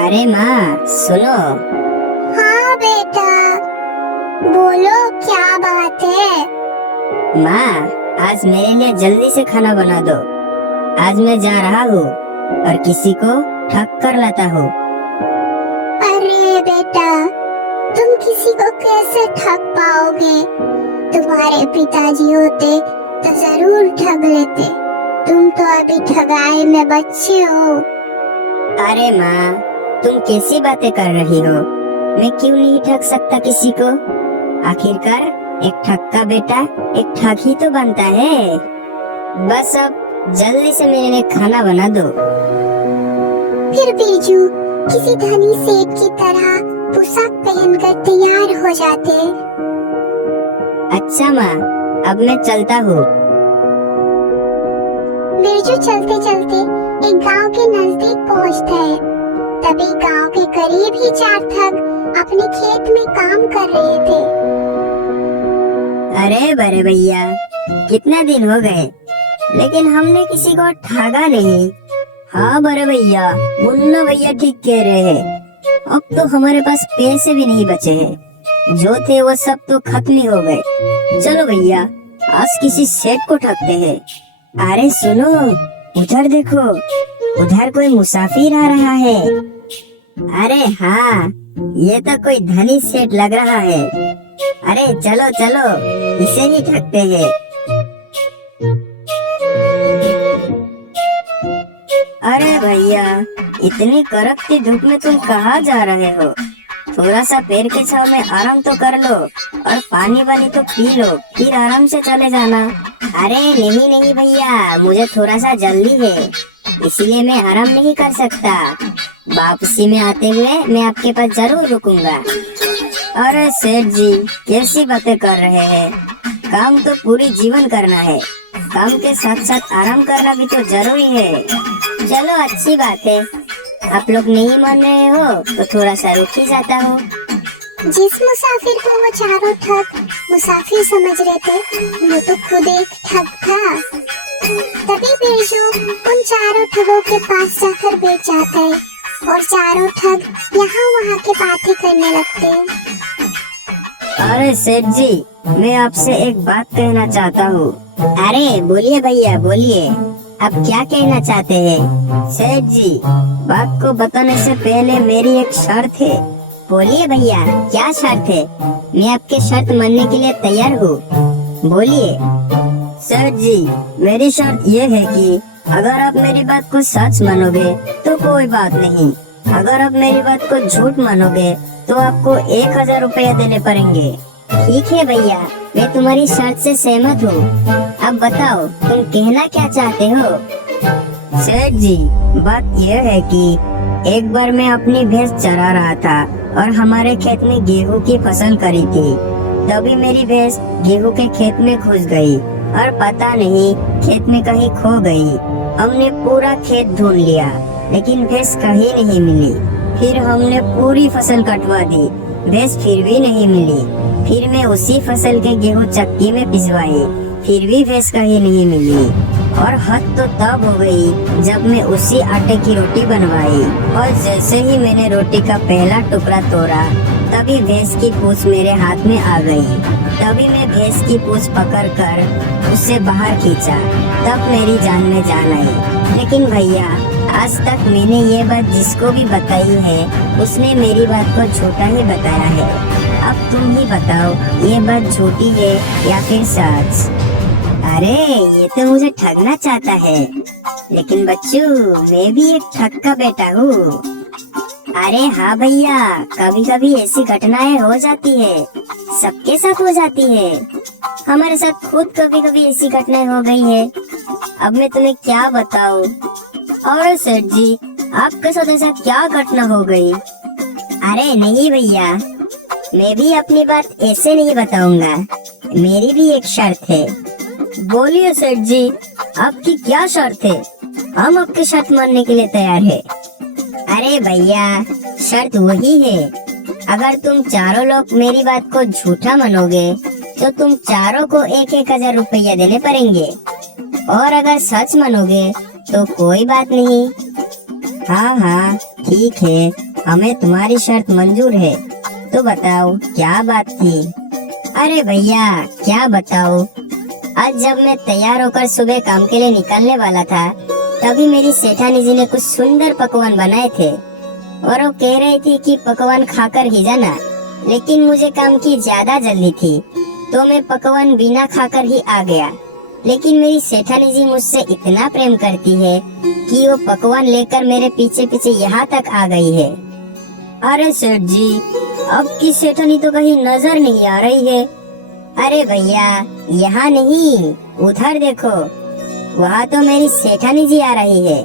अरे माँ सुनो। हाँ बेटा, बोलो क्या बात है। माँ आज मेरे लिए जल्दी से खाना बना दो। आज मैं जा रहा हूँ और किसी को ठग कर लाता हूँ। अरे बेटा, तुम किसी को कैसे ठग पाओगे? तुम्हारे पिताजी होते तो जरूर ठग लेते। तुम तो अभी ठगाई में बच्चे हो। अरे माँ तुम कैसी बातें कर रही हो? मैं क्यों नहीं ठग सकता किसी को? आखिरकार एक ठग का बेटा एक ठग ही तो बनता है। बस अब जल्दी से मेरे लिए खाना बना दो। फिर बीजू किसी धनी सेठ की तरह पोशाक पहनकर तैयार हो जाते। अच्छा माँ अब मैं चलता हूँ। बिरजू चलते चलते एक गांव के नजदीक पहुंचता है। तभी गांव के करीब ही चार ठग अपने खेत में काम कर रहे थे। अरे बड़े भैया कितना दिन हो गए लेकिन हमने किसी को ठगा नहीं। हाँ बड़े भैया, मुन्ना भैया ठीक कह रहे हैं। अब तो हमारे पास पैसे भी नहीं बचे हैं। जो थे वो सब तो खत्म ही हो गए। चलो भैया आज किसी सेठ को ठगते हैं। अरे सुनो, उधर देखो, उधर कोई मुसाफिर आ रहा है। अरे हाँ, ये तो कोई धनी सेठ लग रहा है। अरे चलो चलो इसे ही ठगते हैं। अरे भैया इतनी कड़कती धूप में तुम कहाँ जा रहे हो? थोड़ा सा पेड़ के छांव में आराम तो कर लो और पानी वानी तो पी लो, फिर आराम से चले जाना। अरे नहीं नहीं भैया, मुझे थोड़ा सा जल्दी है इसलिए मैं आराम नहीं कर सकता। वापसी में आते हुए मैं आपके पास जरूर रुकूंगा। अरे सेठ जी कैसी बातें कर रहे हैं? काम तो पूरी जीवन करना है, काम के साथ साथ आराम करना भी तो जरूरी है। चलो अच्छी बात है, आप लोग नहीं मान रहे हो तो थोड़ा सा रुक ही जाता हूँ। जिस मुसाफिर को वो चारों ठग मुसाफिर समझ रहे थे, वो तो खुद एक ठग था। तभी बिरजू उन चारों ठगों के पास जाकर बैठ जाता है और चारों ठग यहाँ वहाँ की बातें करने लगते हैं। अरे सेठ जी, मैं आपसे एक बात कहना चाहता हूँ। अरे बोलिए भैया बोलिए, आप क्या कहना चाहते हैं? सेठ जी बात को बताने से पहले मेरी एक शर्त है। बोलिए भैया क्या शर्त है? मैं आपके शर्त मानने के लिए तैयार हूँ, बोलिए। सेठ जी मेरी शर्त ये है कि अगर आप मेरी बात को सच मानोगे तो कोई बात नहीं, अगर आप मेरी बात को झूठ मानोगे तो आपको 1000 रुपया देने पड़ेंगे। ठीक है भैया, मैं तुम्हारी शर्त से सहमत हूँ। अब बताओ तुम कहना क्या चाहते हो? सेठ जी बात यह है कि एक बार मैं अपनी भैंस चरा रहा था और हमारे खेत में गेहूं की फसल करी थी। तभी मेरी भैंस गेहूं के खेत में घुस गई और पता नहीं खेत में कहीं खो गई। हमने पूरा खेत ढूंढ लिया लेकिन भैंस कहीं नहीं मिली। फिर हमने पूरी फसल कटवा दी, भैंस फिर भी नहीं मिली। फिर मैं उसी फसल के गेहूं चक्की में पिसवाई, फिर भी भैंस कहीं नहीं मिली। और हद तो तब हो गई जब मैं उसी आटे की रोटी बनवाई और जैसे ही मैंने रोटी का पहला टुकड़ा तोड़ा तभी भैंस की पूंछ मेरे हाथ में आ गई। तभी मैं भैंस की पूंछ पकड़कर उसे बाहर खींचा, तब मेरी जान में जान आई। लेकिन भैया आज तक मैंने ये बात जिसको भी बताई है उसने मेरी बात को झूठा ही बताया है। अब तुम ही बताओ ये बात झूठी है या फिर सच? अरे ये तो मुझे ठगना चाहता है, लेकिन बच्चू मैं भी एक ठग का बेटा हूँ। अरे हाँ भैया, कभी कभी ऐसी घटनाएं हो जाती है, सबके साथ हो जाती है। हमारे साथ खुद कभी कभी ऐसी घटनाएं हो गई है। अब मैं तुम्हें क्या बताऊँ? और सेठ जी आपके साथ ऐसा क्या घटना हो गई? अरे नहीं भैया, मैं भी अपनी बात ऐसे नहीं बताऊंगा, मेरी भी एक शर्त है। बोलिए सेठ जी आपकी क्या शर्त है? हम आपकी शर्त मानने के लिए तैयार है। अरे भैया शर्त वही है, अगर तुम चारों लोग मेरी बात को झूठा मानोगे तो तुम चारों को 1000 रुपया देने पड़ेंगे, और अगर सच मानोगे तो कोई बात नहीं। हाँ हाँ ठीक है, हमें तुम्हारी शर्त मंजूर है। तो बताओ क्या बात थी? अरे भैया क्या बताओ, आज जब मैं तैयार होकर सुबह काम के लिए निकलने वाला था, तभी मेरी सेठानी जी ने कुछ सुंदर पकवान बनाए थे और वो कह रही थी कि पकवान खाकर ही जाना। लेकिन मुझे काम की ज्यादा जल्दी थी, तो मैं पकवान बिना खाकर ही आ गया। लेकिन मेरी सेठानी जी मुझसे इतना प्रेम करती है कि वो पकवान लेकर मेरे पीछे पीछे यहाँ तक आ गई है। अरे सेठ जी, अब की सेठानी तो कहीं नजर नहीं आ रही है। अरे भैया यहाँ नहीं, उधर देखो, वहाँ तो मेरी सेठानी जी आ रही है।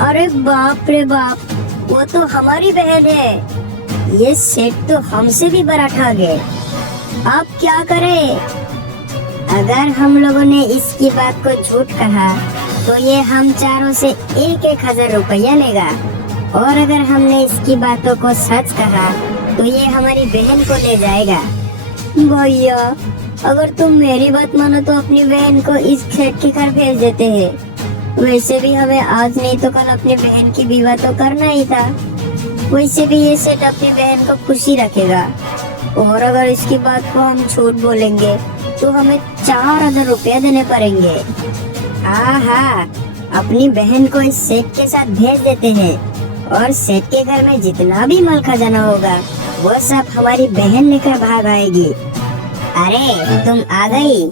अरे बाप रे बाप, वो तो हमारी बहन है। ये सेठ तो हमसे भी बड़ा ठग है। अब क्या करें? अगर हम लोगों ने इसकी बात को झूठ कहा तो ये हम चारों से 1,000 रुपया लेगा, और अगर हमने इसकी बातों को सच कहा तो ये हमारी बहन को ले जाएगा। भैया अगर तुम मेरी बात मानो तो अपनी बहन को इस सेठ के घर भेज देते हैं। वैसे भी हमें आज नहीं तो कल अपनी बहन की विवाह तो करना ही था। वैसे भी ये सेठ अपनी बहन को खुशी रखेगा, और अगर इसकी बात को हम झूठ बोलेंगे तो हमें 4,000 रुपया देने पड़ेंगे। हाँ हाँ, अपनी बहन को इस सेठ के साथ भेज देते हैं, और सेठ के घर में जितना भी माल खजाना होगा वो सब हमारी बहन लेकर भाग आएगी। अरे तुम आ गई,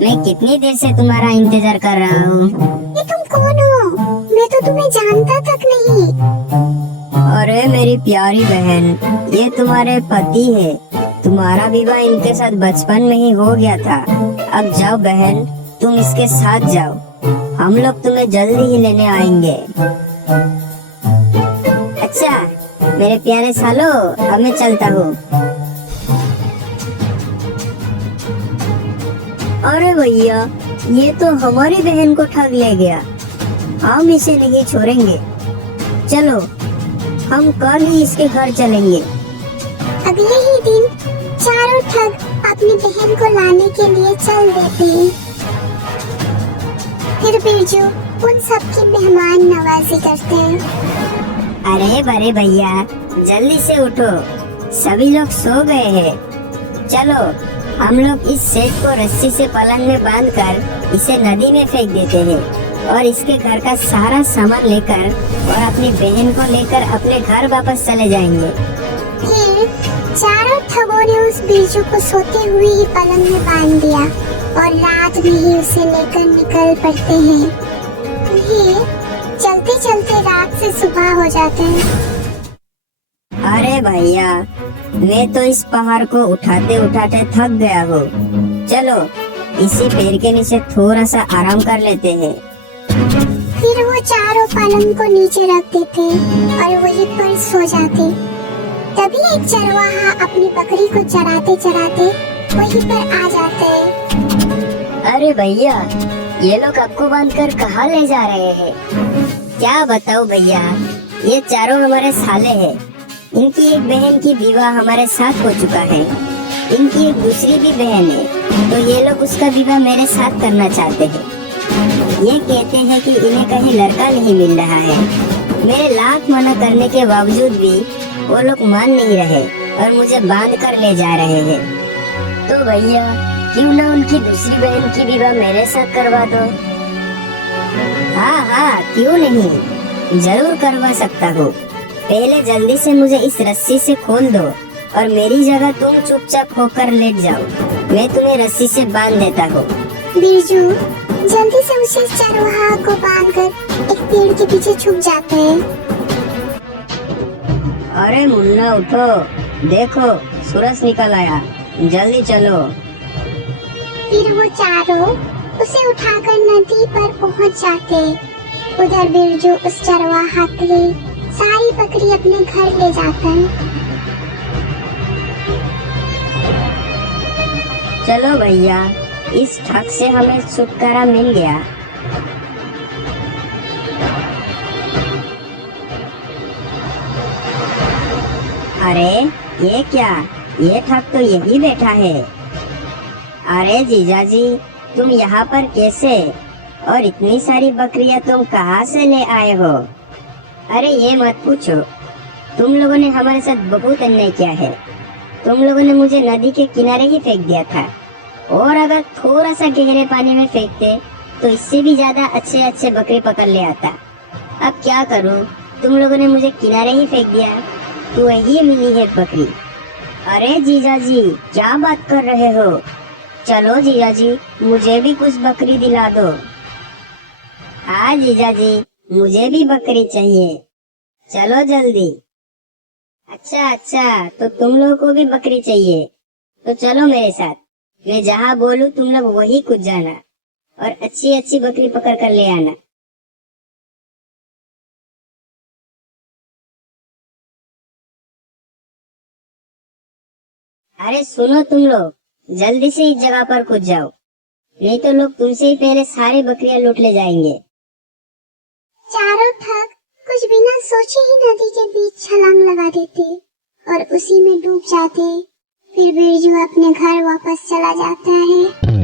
मैं कितनी देर से तुम्हारा इंतजार कर रहा हूँ। ये तुम कौन हो? मैं तो तुम्हें जानता तक नहीं। अरे मेरी प्यारी बहन, ये तुम्हारे पति है। तुम्हारा विवाह इनके साथ बचपन में ही हो गया था। अब जाओ बहन, तुम इसके साथ जाओ, हम लोग तुम्हें जल्दी ही लेने आएंगे। अच्छा मेरे प्यारे सालो, अब मैं चलता हूँ। अरे भैया, ये तो हमारी बहन को ठग ले गया। हम इसे नहीं छोड़ेंगे। चलो हम कल ही इसके घर चलेंगे। अगले ही दिन चारों ठग अपनी बहन को लाने के लिए चल देते हैं। फिर बिरजू उन सबकी मेहमान नवाजी करते हैं। अरे बड़े भैया जल्दी से उठो, सभी लोग सो गए हैं। चलो हम लोग इस सेठ को रस्सी से पलंग में बांधकर इसे नदी में फेंक देते हैं, और इसके घर का सारा सामान लेकर और अपनी बहन को लेकर अपने घर वापस चले जाएंगे। फिर चारों ठगों ने उस बिरजू को सोते हुए ही पलंग में बांध दिया, और रात में ही उसे लेकर निकल पड़ते हैं। फिर चलते चलते रात से सुबह हो जाते हैं। अरे भैया, मैं तो इस पहाड़ को उठाते उठाते थक गया हूँ। चलो इसी पेड़ के नीचे थोड़ा सा आराम कर लेते हैं। फिर वो चारों पलंग को नीचे रख देते और वहीं पर सो जाते। तभी एक चरवाहा अपनी बकरी को चराते चराते वहीं पर आ जाते हैं। अरे भैया, ये लोग आपको बांधकर कहाँ ले जा रहे हैं? क्या बताओ भैया, ये चारों हमारे साले हैं। इनकी एक बहन की विवाह हमारे साथ हो चुका है। इनकी एक दूसरी भी बहन है, तो ये लोग उसका विवाह मेरे साथ करना चाहते हैं। ये कहते हैं कि इन्हें कहीं लड़का नहीं मिल रहा है। मेरे लाख मना करने के बावजूद भी वो लोग मान नहीं रहे और मुझे बांध कर ले जा रहे हैं। तो भैया क्यों ना उनकी दूसरी बहन की विवाह मेरे साथ करवा दो। हाँ हाँ, क्यों नहीं, जरूर करवा सकता हूँ। पहले जल्दी से मुझे इस रस्सी से खोल दो और मेरी जगह तुम चुपचाप होकर लेट जाओ। मैं तुम्हें रस्सी से बांध देता हूँ। बिरजू जल्दी से उसे चरवाहा को बांधकर एक पेड़ के पीछे छुप जाते हैं। अरे मुन्ना उठो, देखो सूरज निकल आया, जल्दी चलो। फिर वो चारों उसे उठाकर नदी पर पहुंच जाते। उधर बिरजू उस चरवाहा के लिए सारी बकरी अपने घर ले जाता है। चलो भैया, इस ठग से हमें छुटकारा मिल गया। अरे ये क्या, ये ठग तो यही बैठा है। अरे जीजा जी, तुम यहाँ पर कैसे? और इतनी सारी बकरियां तुम कहाँ से ले आए हो? अरे ये मत पूछो, तुम लोगों ने हमारे साथ बहुत अन्याय किया है। तुम लोगों ने मुझे नदी के किनारे ही फेंक दिया था, और अगर थोड़ा सा गहरे पानी में फेंकते तो इससे भी ज्यादा अच्छे अच्छे बकरी पकड़ ले आता। अब क्या करूं, तुम लोगों ने मुझे किनारे ही फेंक दिया, तो वही मिली है बकरी। अरे जीजा जी, क्या बात कर रहे हो? चलो जीजा जी, मुझे भी कुछ बकरी दिला दो। हाँ जीजा जी, मुझे भी बकरी चाहिए, चलो जल्दी। अच्छा अच्छा, तो तुम लोगों को भी बकरी चाहिए, तो चलो मेरे साथ। मैं जहाँ बोलूँ तुम लोग वही कूद जाना और अच्छी अच्छी बकरी पकड़ कर ले आना। अरे सुनो तुम लोग, जल्दी से इस जगह पर कूद जाओ, नहीं तो लोग तुमसे ही पहले सारी बकरियां लूट ले जाएंगे। चारों ठग कुछ बिना सोचे ही नदी के बीच छलांग लगा देते और उसी में डूब जाते। फिर बिरजू अपने घर वापस चला जाता है।